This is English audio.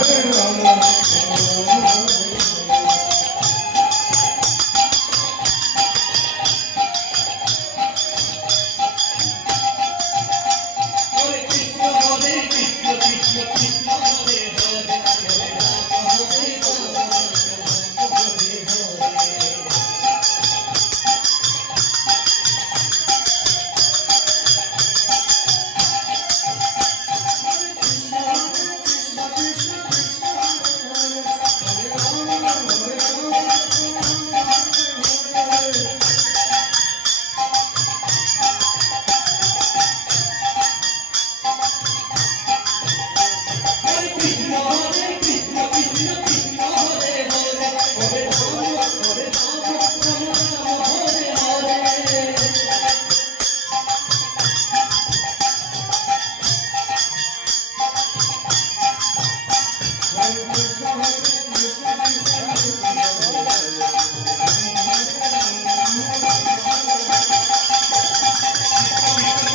Hare Rama, Rama